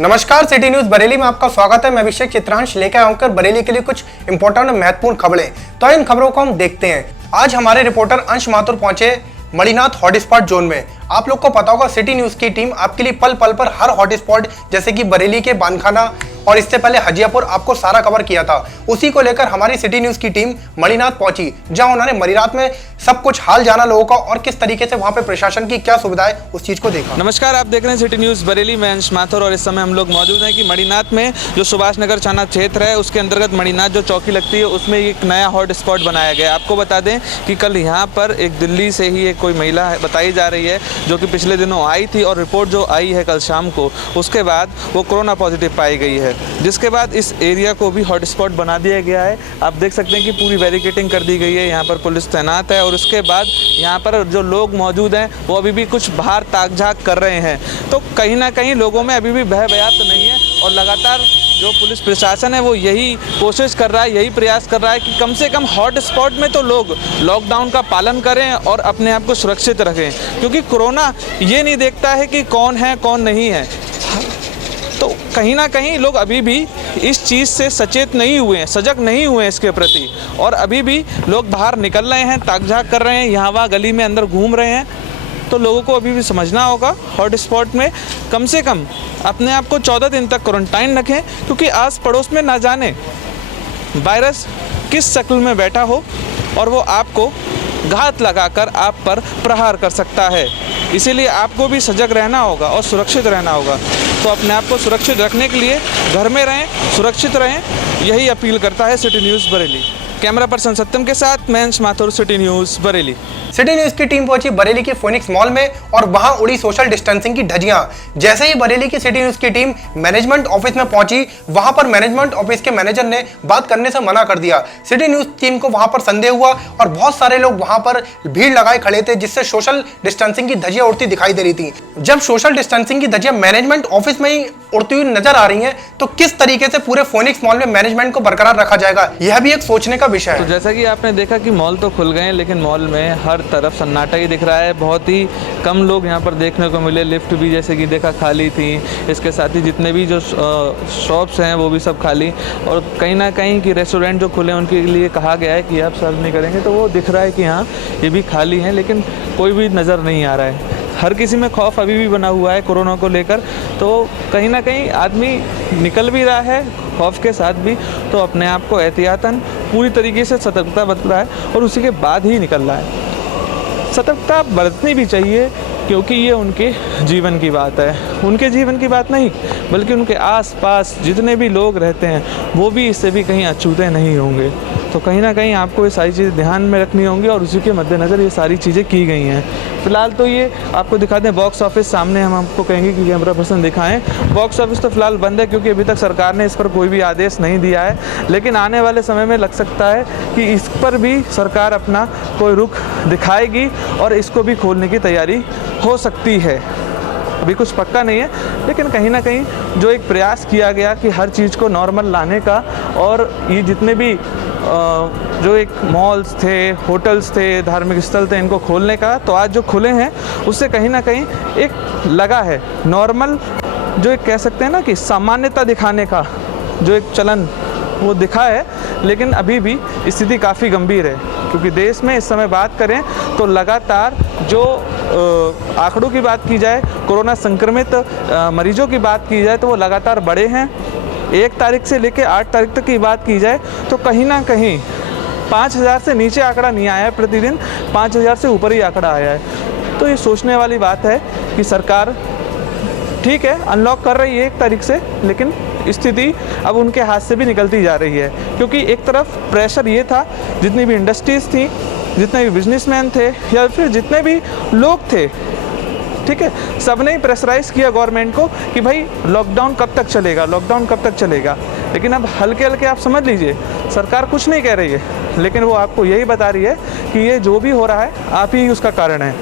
नमस्कार, city news Bareilly में आपका स्वागत है। मैं अभिषेक चित्रांश लेकर आऊंकर बरेली के लिए कुछ इंपॉर्टेंट और महत्वपूर्ण खबरें। तो इन खबरों को हम देखते हैं। आज हमारे रिपोर्टर अंश माथुर पहुंचे मणिनाथ हॉटस्पॉट जोन में। आप लोग को पता होगा, सिटी न्यूज की टीम आपके लिए पल पल पर हर हॉटस्पॉट जैसे कि बरेली के बानखाना और इससे पहले हजियापुर आपको सारा कवर किया था। उसी को लेकर हमारी सिटी न्यूज की टीम मणिनाथ पहुंची, जहां उन्होंने मणिनाथ में सब कुछ हाल जाना लोगों का और किस तरीके से वहां पे प्रशासन की क्या सुविधा है उस चीज को देखा। नमस्कार, आप देख रहे हैं सिटी न्यूज बरेली में अंश माथुर और इस समय हम लोग मौजूद हैं कि मणिनाथ में जो सुभाष नगर थाना क्षेत्र है उसके अंतर्गत मणिनाथ जो चौकी लगती है उसमें एक नया हॉट स्पॉट बनाया गया है। आपको बता दें कि कल यहाँ पर एक दिल्ली से ही एक कोई महिला बताई जा रही है जो कि पिछले दिनों आई थी और रिपोर्ट जो आई है कल शाम को, उसके बाद वो कोरोना पॉजिटिव पाई गई है, जिसके बाद इस एरिया को भी हॉटस्पॉट बना दिया गया है। आप देख सकते हैं कि पूरी बैरिकेडिंग कर दी गई है, यहाँ पर पुलिस तैनात है और उसके बाद यहाँ पर जो लोग मौजूद हैं वो अभी भी कुछ बाहर ताक झाक कर रहे हैं। तो कहीं ना कहीं लोगों में अभी भी भय भयात तो नहीं है और लगातार जो पुलिस प्रशासन है वो यही कोशिश कर रहा है, यही प्रयास कर रहा है कि कम से कम हॉट स्पॉट में तो लोग लॉकडाउन का पालन करें और अपने आप को सुरक्षित रखें, क्योंकि कोरोना ये नहीं देखता है कि कौन है कौन नहीं है। तो कहीं ना कहीं लोग अभी भी इस चीज़ से सचेत नहीं हुए हैं, सजग नहीं हुए हैं इसके प्रति, और अभी भी लोग बाहर निकल रहे हैं, ताक झाक कर रहे हैं, यहाँ वहाँ गली में अंदर घूम रहे हैं। तो लोगों को अभी भी समझना होगा, हॉट स्पॉट में कम से कम अपने आप को 14 दिन तक क्वारंटाइन रखें, क्योंकि आस पड़ोस में ना जाने वायरस किस शक्ल में बैठा हो और वो आपको घात लगाकर आप पर प्रहार कर सकता है। इसीलिए आपको भी सजग रहना होगा और सुरक्षित रहना होगा। तो अपने आप को सुरक्षित रखने के लिए घर में रहें, सुरक्षित रहें, यही अपील करता है city news Bareilly. Camera person Satyam के साथ मैं Ansh Mathur, city news Bareilly. City news की टीम पहुंची बरेली के फोनिक्स मॉल में और वहां उड़ी सोशल डिस्टेंसिंग की धज्जियां। जैसे ही बरेली की सिटी न्यूज की टीम मैनेजमेंट ऑफिस में पहुंची, वहां पर मैनेजमेंट ऑफिस के मैनेजर ने बात करने से मना कर दिया। सिटी न्यूज टीम को वहां पर संदेह हुआ और बहुत सारे लोग वहां पर भीड़ लगाए खड़े थे, जिससे सोशल डिस्टेंसिंग की धज्जियां उड़ती दिखाई दे रही थी। जब सोशल डिस्टेंसिंग की धज्जियां मैनेजमेंट ऑफिस में ही उड़ती हुई नजर आ रही है, तो किस तरीके से पूरे फोनिक्स मॉल में मैनेजमेंट को बरकरार रखा जाएगा, यह भी एक सोचने का विषय है। तो जैसा कि आपने देखा कि मॉल तो खुल गए हैं, लेकिन मॉल में हर तरफ सन्नाटा ही दिख रहा है। बहुत ही कम लोग यहाँ पर देखने को मिले। लिफ्ट भी जैसे कि देखा खाली थी, इसके साथ ही जितने भी जो शॉप्स हैं वो भी सब खाली, और कहीं ना कहीं कि रेस्टोरेंट जो खुले उनके लिए कहा गया है कि आप सर्व नहीं करेंगे, तो वो दिख रहा है कि हाँ ये भी खाली हैं, लेकिन कोई भी नज़र नहीं आ रहा है। हर किसी में खौफ अभी भी बना हुआ है कोरोना को लेकर। तो कहीं ना कहीं आदमी निकल भी रहा है खौफ के साथ भी, तो अपने आप को एहतियातन पूरी तरीके से सतर्कता बरत रहा है और उसी के बाद ही निकल रहा है। सतर्कता बरतनी भी चाहिए, क्योंकि ये उनके जीवन की बात है, उनके जीवन की बात नहीं बल्कि उनके आसपास जितने भी लोग रहते हैं वो भी इससे भी कहीं अछूते नहीं होंगे। तो कहीं ना कहीं आपको ये सारी चीज़ें ध्यान में रखनी होंगी और उसी के मद्देनज़र ये सारी चीज़ें की गई हैं। फिलहाल तो ये आपको दिखा दें बॉक्स ऑफिस सामने, हम आपको कहेंगे कि कैमरा पर्सन दिखाएं। बॉक्स ऑफिस तो फिलहाल बंद है, क्योंकि अभी तक सरकार ने इस पर कोई भी आदेश नहीं दिया है, लेकिन आने वाले समय में लग सकता है कि इस पर भी सरकार अपना कोई रुख दिखाएगी और इसको भी खोलने की तैयारी हो सकती है। अभी कुछ पक्का नहीं है, लेकिन कहीं ना कहीं जो एक प्रयास किया गया कि हर चीज़ को नॉर्मल लाने का, और ये जितने भी जो एक मॉल्स थे, होटल्स थे, धार्मिक स्थल थे, इनको खोलने का, तो आज जो खुले हैं उससे कहीं ना कहीं एक लगा है नॉर्मल, जो एक कह सकते हैं ना कि सामान्यता दिखाने का जो एक चलन वो दिखा है। लेकिन अभी भी स्थिति काफ़ी गंभीर है, क्योंकि देश में इस समय बात करें तो लगातार जो आंकड़ों की बात की जाए, कोरोना संक्रमित मरीजों की बात की जाए तो वो लगातार बढ़े हैं। 1 तारीख से लेकर 8 तारीख तक की बात की जाए तो कहीं ना कहीं 5000 से नीचे आंकड़ा नहीं आया है, प्रतिदिन 5000 से ऊपर ही आंकड़ा आया है। तो ये सोचने वाली बात है कि सरकार ठीक है अनलॉक कर रही है 1 तारीख से, लेकिन स्थिति अब उनके हाथ से भी निकलती जा रही है, क्योंकि एक तरफ प्रेशर ये था, जितनी भी इंडस्ट्रीज़ थी, जितने भी बिजनेसमैन थे या फिर जितने भी लोग थे, ठीक है, सबने ही प्रेशराइज किया गवर्नमेंट को कि भाई लॉकडाउन कब तक चलेगा, लॉकडाउन कब तक चलेगा। लेकिन अब हल्के हल्के आप समझ लीजिए, सरकार कुछ नहीं कह रही है, लेकिन वो आपको यही बता रही है कि ये जो भी हो रहा है आप ही उसका कारण है।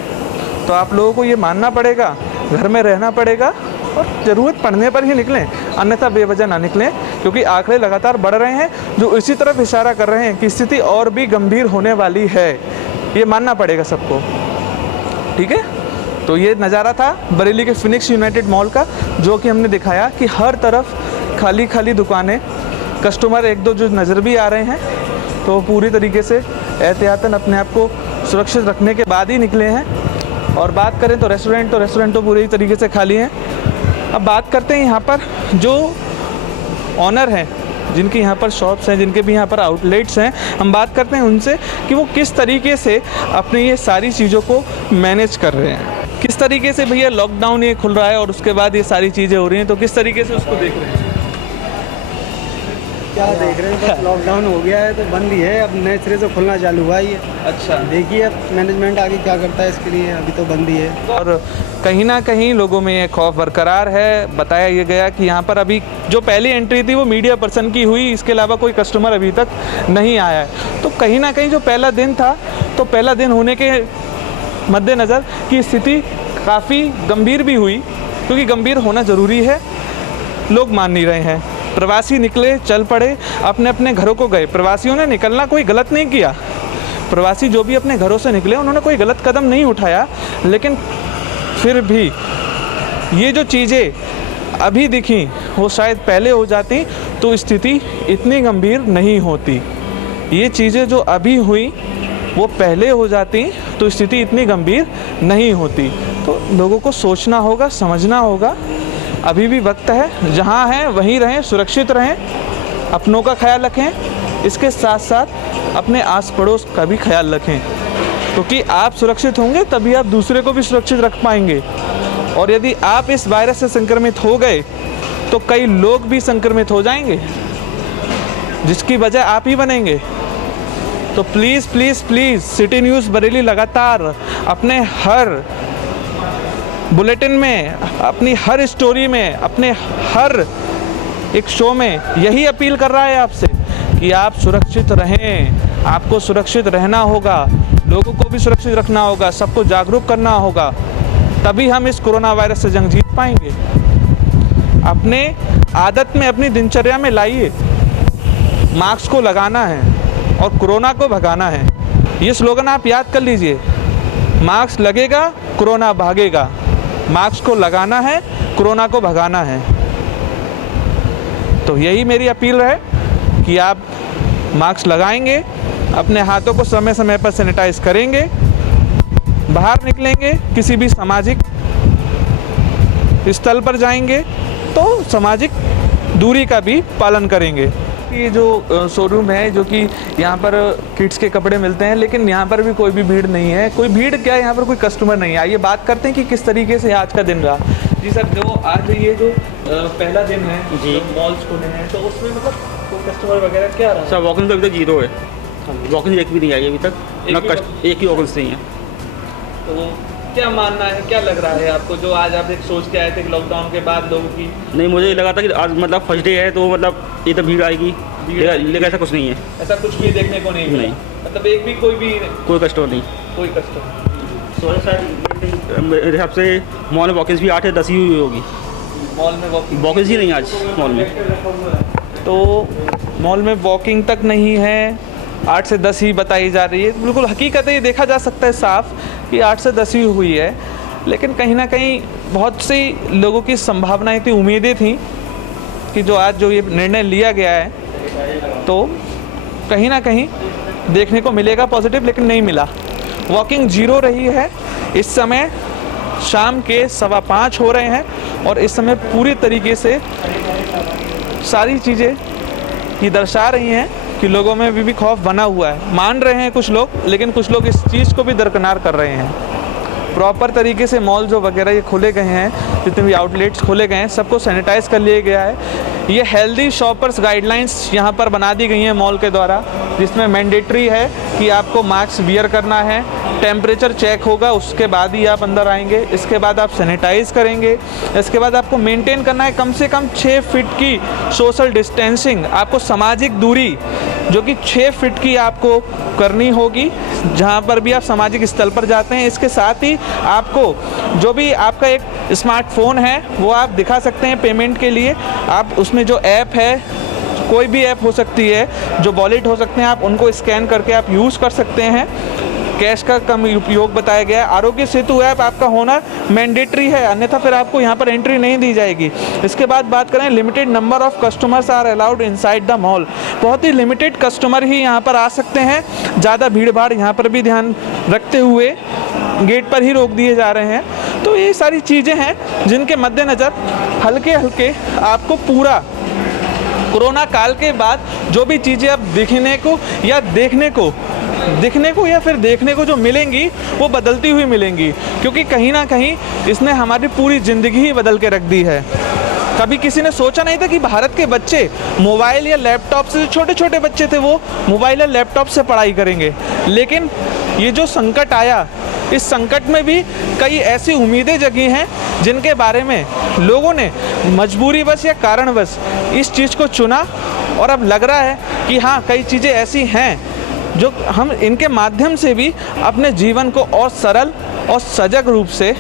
तो आप लोगों को ये मानना पड़ेगा, घर में रहना पड़ेगा और ज़रूरत पड़ने पर ही निकलें, अन्यथा बेवजह ना निकलें, क्योंकि आंकड़े लगातार बढ़ रहे हैं जो इसी तरफ इशारा कर रहे हैं कि स्थिति और भी गंभीर होने वाली है। ये मानना पड़ेगा सबको, ठीक है। तो ये नज़ारा था बरेली के फिनिक्स यूनाइटेड मॉल का, जो कि हमने दिखाया कि हर तरफ खाली खाली दुकानें, कस्टमर एक दो जो नज़र भी आ रहे हैं, तो पूरी तरीके से एहतियातन अपने आप को सुरक्षित रखने के बाद ही निकले हैं। और बात करें तो रेस्टोरेंट तो पूरी तरीके से खाली हैं। अब बात करते हैं यहाँ पर जो ऑनर हैं, जिनकी यहाँ पर शॉप्स हैं, जिनके भी यहाँ पर आउटलेट्स हैं, हम बात करते हैं उनसे कि वो किस तरीके से अपनी ये सारी चीज़ों को मैनेज कर रहे हैं, किस तरीके से भैया लॉकडाउन ये खुल रहा है और उसके बाद ये सारी चीज़ें हो रही हैं, तो किस तरीके से उसको देख रहे हैं? क्या देख रहे हैं, बस लॉकडाउन हो गया है तो बंद ही है, अब नए सिरे से खुलना चालू हुआ ही है। अच्छा, देखिए अब मैनेजमेंट आगे क्या करता है इसके लिए, अभी तो बंद ही है। और कहीं ना कहीं लोगों में ये खौफ बरकरार है। बताया ये गया कि यहाँ पर अभी जो पहली एंट्री थी वो मीडिया पर्सन की हुई, इसके अलावा कोई कस्टमर अभी तक नहीं आया है। तो कहीं ना कहीं जो पहला दिन था, तो पहला दिन होने के मद्देनज़र की स्थिति काफ़ी गंभीर भी हुई, क्योंकि गंभीर होना ज़रूरी है। लोग मान नहीं रहे हैं, प्रवासी निकले, चल पड़े, अपने अपने घरों को गए। प्रवासियों ने निकलना कोई गलत नहीं किया, प्रवासी जो भी अपने घरों से निकले उन्होंने कोई गलत कदम नहीं उठाया, लेकिन फिर भी ये जो चीज़ें अभी दिखी वो शायद पहले हो जाती तो स्थिति इतनी गंभीर नहीं होती। ये चीज़ें जो अभी हुई वो पहले हो जाती तो स्थिति इतनी गंभीर नहीं होती। तो लोगों को सोचना होगा, समझना होगा, अभी भी वक्त है, जहाँ हैं वहीं रहें, सुरक्षित रहें, अपनों का ख्याल रखें, इसके साथ साथ अपने आस पड़ोस का भी ख्याल रखें, क्योंकि आप सुरक्षित होंगे तभी आप दूसरे को भी सुरक्षित रख पाएंगे। और यदि आप इस वायरस से संक्रमित हो गए तो कई लोग भी संक्रमित हो जाएंगे, जिसकी वजह आप ही बनेंगे। तो please please please city news Bareilly लगातार अपने हर बुलेटिन में, अपनी हर स्टोरी में, अपने हर एक शो में यही अपील कर रहा है आपसे कि आप सुरक्षित रहें। आपको सुरक्षित रहना होगा, लोगों को भी सुरक्षित रखना होगा, सबको जागरूक करना होगा, तभी हम इस कोरोना वायरस से जंग जीत पाएंगे। अपने आदत में, अपनी दिनचर्या में लाइए, मास्क को लगाना है और कोरोना को भगाना है। ये स्लोगन आप याद कर लीजिए, मास्क लगेगा कोरोना भागेगा, मास्क को लगाना है, कोरोना को भगाना है। तो यही मेरी अपील है कि आप मास्क लगाएंगे, अपने हाथों को समय समय पर सैनिटाइज करेंगे, बाहर निकलेंगे, किसी भी सामाजिक स्थल पर जाएंगे तो सामाजिक दूरी का भी पालन करेंगे। ये जो शोरूम है, जो कि यहाँ पर किड्स के कपड़े मिलते हैं, लेकिन यहाँ पर भी कोई भी भीड़ नहीं है। कोई भीड़ क्या, यहाँ पर कोई कस्टमर नहीं है। आइए बात करते हैं कि किस तरीके से आज का दिन रहा। जी सर, जो आज ये जो पहला दिन है जी, मॉल्स खुले हैं, तो उसमें मतलब कोई कस्टमर वगैरह क्या रहा? सर वॉकिंग तो अभी तक जीरो है, वॉकिंग एक भी नहीं आई अभी तक, एक ही वॉकिंग नहीं है। तो क्या मानना है, क्या लग रहा है आपको, जो आज आप एक सोच के आए थे कि लॉकडाउन के बाद लोगों की? नहीं, मुझे ये लगा था कि आज मतलब फर्स्ट डे है तो मतलब ये तो भीड़ आएगी, लेकिन ऐसा कुछ नहीं है। ऐसा कुछ भी देखने को नहीं मिला? नहीं, मतलब एक भी कोई कस्टमर नहीं, कोई कस्टमर। सो सर मेरे हिसाब से मॉल में वॉकिंग्स भी 8 या 10 ही हुई होगी। मॉल में वॉकिंग्स ही नहीं आज मॉल में, तो मॉल में वॉकिंग तक नहीं है, 8 से 10 ही बताई जा रही है। बिल्कुल हकीकत है, ये देखा जा सकता है साफ कि 8 से 10 ही हुई है, लेकिन कहीं ना कहीं बहुत सी लोगों की संभावनाएं थी, उम्मीदें थी कि जो आज जो ये निर्णय लिया गया है तो कहीं ना कहीं देखने को मिलेगा पॉजिटिव, लेकिन नहीं मिला। वॉकिंग जीरो रही है। इस समय शाम के 5:15 हो रहे हैं और इस समय पूरी तरीके से सारी चीज़ें ये दर्शा रही हैं कि लोगों में भी खौफ बना हुआ है। मान रहे हैं कुछ लोग, लेकिन कुछ लोग इस चीज़ को भी दरकिनार कर रहे हैं। प्रॉपर तरीके से मॉल जो वगैरह ये खोले गए हैं, जितने भी आउटलेट्स खोले गए हैं, सबको सैनिटाइज कर लिया गया है। ये हेल्दी शॉपर्स गाइडलाइंस यहाँ पर बना दी गई हैं मॉल के द्वारा, जिसमें मैंडेटरी है कि आपको मास्क वियर करना है, टेम्परेचर चेक होगा, उसके बाद ही आप अंदर आएंगे, इसके बाद आप सैनिटाइज़ करेंगे, इसके बाद आपको मेंटेन करना है कम से कम 6 फीट की सोशल डिस्टेंसिंग, आपको सामाजिक दूरी जो कि 6 फीट की आपको करनी होगी जहाँ पर भी आप सामाजिक स्थल पर जाते हैं। इसके साथ ही आपको जो भी आपका एक स्मार्टफोन है वो आप दिखा सकते हैं पेमेंट के लिए। आप उसमें जो ऐप है, कोई भी ऐप हो सकती है, जो वॉलेट हो सकते हैं, आप उनको स्कैन करके आप यूज़ कर सकते हैं। कैश का कम उपयोग बताया गया है। आरोग्य सेतु ऐप आपका होना मैंडेटरी है, अन्यथा फिर आपको यहाँ पर एंट्री नहीं दी जाएगी। इसके बाद बात करें, limited number of customers are allowed inside the mall. बहुत ही लिमिटेड कस्टमर ही यहाँ पर आ सकते हैं, ज़्यादा भीड़ भाड़ यहाँ पर भी ध्यान रखते हुए गेट पर ही रोक दिए जा रहे हैं। तो ये सारी चीज़ें हैं जिनके मद्देनज़र हल्के हल्के आपको पूरा कोरोना काल के बाद जो भी चीज़ें अब दिखने को या फिर देखने को जो मिलेंगी वो बदलती हुई मिलेंगी, क्योंकि कहीं ना कहीं इसने हमारी पूरी ज़िंदगी ही बदल के रख दी है। कभी किसी ने सोचा नहीं था कि भारत के बच्चे मोबाइल या लैपटॉप से, जो छोटे छोटे बच्चे थे वो मोबाइल या लैपटॉप से पढ़ाई करेंगे, लेकिन ये जो संकट आया, इस संकट में भी कई ऐसी उम्मीदें जगी हैं जिनके बारे में लोगों ने मजबूरीवश या कारणवश इस चीज़ को चुना, और अब लग रहा है कि हाँ, कई चीज़ें ऐसी हैं जो हम इनके माध्यम से भी अपने जीवन को और सरल और सजग रूप से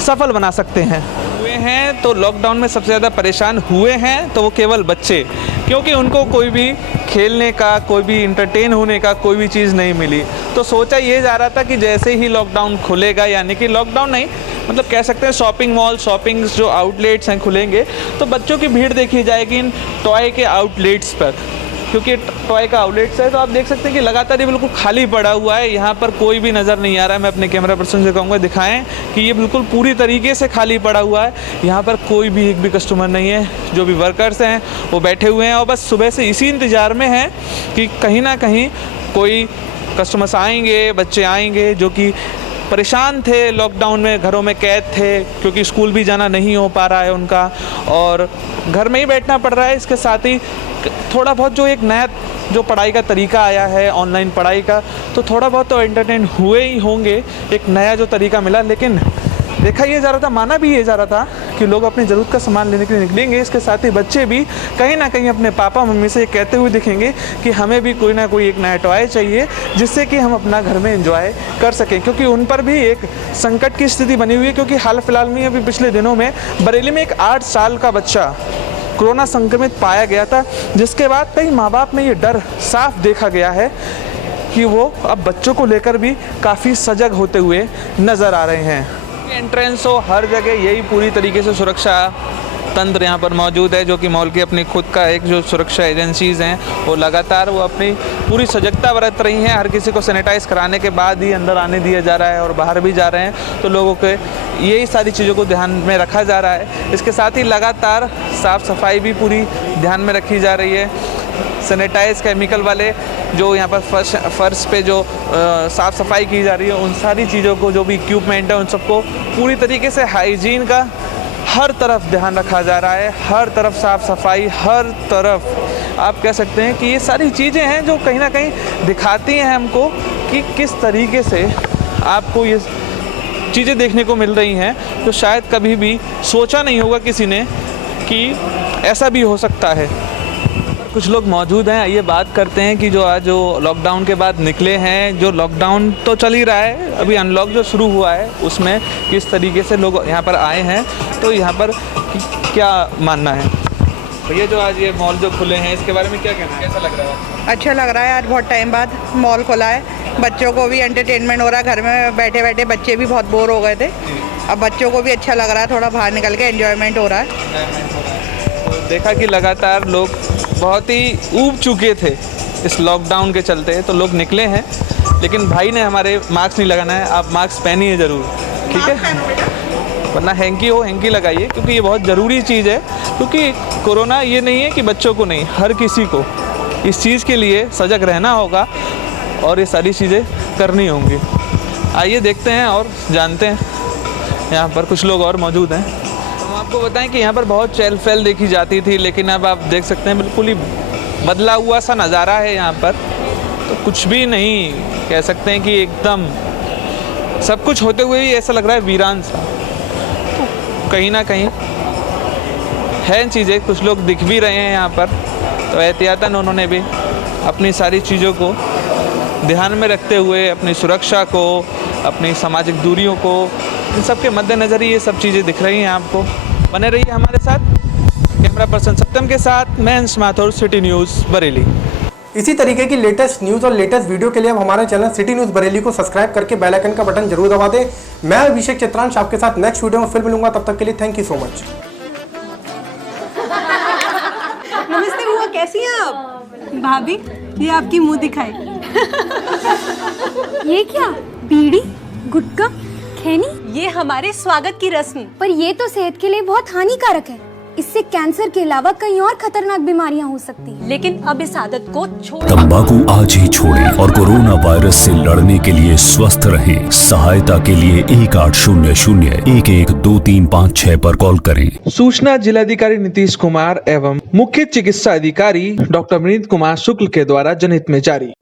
सफल बना सकते हैं। हुए हैं तो लॉकडाउन में सबसे ज़्यादा परेशान हुए हैं तो वो केवल बच्चे, क्योंकि उनको कोई भी खेलने का, कोई भी इंटरटेन होने का कोई भी चीज़ नहीं मिली। तो सोचा ये जा रहा था कि जैसे ही लॉकडाउन खुलेगा, यानी कि लॉकडाउन नहीं मतलब कह सकते हैं शॉपिंग मॉल, शॉपिंग्स जो आउटलेट्स हैं खुलेंगे, तो बच्चों की भीड़ देखी जाएगी इन टॉय के आउटलेट्स पर, क्योंकि टॉय का आउटलेट्स है। तो आप देख सकते हैं कि लगातार ये बिल्कुल खाली पड़ा हुआ है, यहाँ पर कोई भी नज़र नहीं आ रहा है। मैं अपने कैमरा पर्सन से कहूँगा दिखाएं कि ये बिल्कुल पूरी तरीके से खाली पड़ा हुआ है। यहाँ पर कोई भी एक भी कस्टमर नहीं है, जो भी वर्कर्स हैं वो बैठे हुए हैं और बस सुबह से इसी इंतज़ार में हैं कि कहीं ना कहीं कोई कस्टमर्स आएंगे, बच्चे आएंगे जो कि परेशान थे, लॉकडाउन में घरों में कैद थे, क्योंकि स्कूल भी जाना नहीं हो पा रहा है उनका और घर में ही बैठना पड़ रहा है। इसके साथ ही थोड़ा बहुत जो एक नया जो पढ़ाई का तरीका आया है, ऑनलाइन पढ़ाई का, तो थोड़ा बहुत तो एंटरटेन हुए ही होंगे, एक नया जो तरीका मिला। लेकिन देखा ये जा रहा था, माना भी ये जा रहा था कि लोग अपनी ज़रूरत का सामान लेने के लिए निकलेंगे। इसके साथ ही बच्चे भी कहीं ना कहीं अपने पापा मम्मी से कहते हुए दिखेंगे कि हमें भी कोई ना कोई एक नया टॉय चाहिए जिससे कि हम अपना घर में एंजॉय कर सकें, क्योंकि उन पर भी एक संकट की स्थिति बनी हुई है। क्योंकि हाल फिलहाल में अभी पिछले दिनों में बरेली में एक 8 साल का बच्चा कोरोना संक्रमित पाया गया था, जिसके बाद कई माँ बाप में ये डर साफ देखा गया है कि वो अब बच्चों को लेकर भी काफ़ी सजग होते हुए नज़र आ रहे हैं। एंट्रेंस हो, हर जगह यही पूरी तरीके से सुरक्षा तंत्र यहाँ पर मौजूद है, जो कि मॉल की अपनी खुद का एक जो सुरक्षा एजेंसीज़ हैं वो लगातार वो अपनी पूरी सजगता बरत रही हैं। हर किसी को सैनिटाइज़ कराने के बाद ही अंदर आने दिया जा रहा है और बाहर भी जा रहे हैं, तो लोगों के यही सारी चीज़ों को ध्यान में रखा जा रहा है। इसके साथ ही लगातार साफ़ सफाई भी पूरी ध्यान में रखी जा रही है। सैनिटाइज केमिकल वाले जो यहाँ पर फर्श पे जो साफ़ सफाई की जा रही है, उन सारी चीज़ों को, जो भी इक्विपमेंट है उन सबको पूरी तरीके से हाइजीन का हर तरफ ध्यान रखा जा रहा है। हर तरफ साफ़ सफाई, हर तरफ आप कह सकते हैं कि ये सारी चीज़ें हैं जो कहीं ना कहीं दिखाती हैं हमको कि किस तरीके से आपको ये चीज़ें देखने को मिल रही हैं, तो शायद कभी भी सोचा नहीं होगा किसी ने कि ऐसा भी हो सकता है। कुछ लोग मौजूद हैं, आइए बात करते हैं कि जो आज जो लॉकडाउन के बाद निकले हैं, जो लॉकडाउन तो चल ही रहा है, अभी अनलॉक जो शुरू हुआ है उसमें किस तरीके से लोग यहाँ पर आए हैं, तो यहाँ पर क्या मानना है भैया? जो आज ये मॉल जो खुले हैं इसके बारे में क्या कहना है, कैसा लग रहा है? अच्छा लग रहा है, आज बहुत टाइम बाद मॉल खुला है, बच्चों को भी एंटरटेनमेंट हो रहा है। घर में बैठे बैठे बच्चे भी बहुत बोर हो गए थे, अब बच्चों को भी अच्छा लग रहा है, थोड़ा बाहर निकल के एंजॉयमेंट हो रहा है। तो देखा कि लगातार लोग बहुत ही ऊब चुके थे इस लॉकडाउन के चलते, तो लोग निकले हैं, लेकिन भाई ने हमारे मास्क नहीं लगाना है, आप मास्क पहनिए ज़रूर, ठीक है, वरना हैंकी हो हैंकी लगाइए, क्योंकि ये बहुत ज़रूरी चीज़ है। क्योंकि कोरोना ये नहीं है कि बच्चों को नहीं, हर किसी को इस चीज़ के लिए सजग रहना होगा और ये सारी चीज़ें करनी होंगी। आइए देखते हैं और जानते हैं, यहाँ पर कुछ लोग और मौजूद हैं। हम आपको बताएं कि यहाँ पर बहुत चहल पहल देखी जाती थी, लेकिन अब आप देख सकते हैं बिल्कुल ही बदला हुआ सा नज़ारा है यहाँ पर, तो कुछ भी नहीं कह सकते हैं कि एकदम सब कुछ होते हुए ही ऐसा लग रहा है वीरान सा। तो कहीं ना कहीं है चीज़ें, कुछ लोग दिख भी रहे हैं यहाँ पर, तो एहतियातन उन्होंने भी अपनी सारी चीज़ों को ध्यान में रखते हुए अपनी सुरक्षा को, अपनी सामाजिक दूरियों को, इन सब के मद्देनज़र ही ये सब चीज़ें दिख रही हैं आपको। बने रहिए हमारे साथ, कैमरा पर्सन सत्यम के साथ मैं अंश माथुर, सिटी न्यूज़ बरेली। इसी तरीके की लेटेस्ट न्यूज़ और लेटेस्ट वीडियो के लिए आप हमारे चैनल सिटी न्यूज़ बरेली को सब्सक्राइब करके बेल आइकन का बटन जरूर दबा दें। मैं अभिषेक चित्रांश आपके साथ नेक्स्ट वीडियो में फिर मिलूंगा, तब तक के लिए थैंक यू सो मच। नमस्ते बुआ, कैसी हैं आप? भाभी ये आपकी मुंह दिखाई। ये क्या? बीड़ी, गुटखा, खैनी? ये हमारे स्वागत की रस्म। पर ये तो सेहत के लिए बहुत हानिकारक है। इससे कैंसर के अलावा कई और खतरनाक बीमारियां हो सकती हैं। लेकिन अब इस आदत को छोड़ें। तंबाकू आज ही छोड़ें और कोरोना वायरस से लड़ने के लिए स्वस्थ रहें। सहायता के लिए 1800-112356 पर कॉल करें। सूचना जिलाधिकारी नीतीश कुमार एवं मुख्य चिकित्सा अधिकारी डॉक्टर विनीत कुमार शुक्ल के द्वारा जनहित में जारी।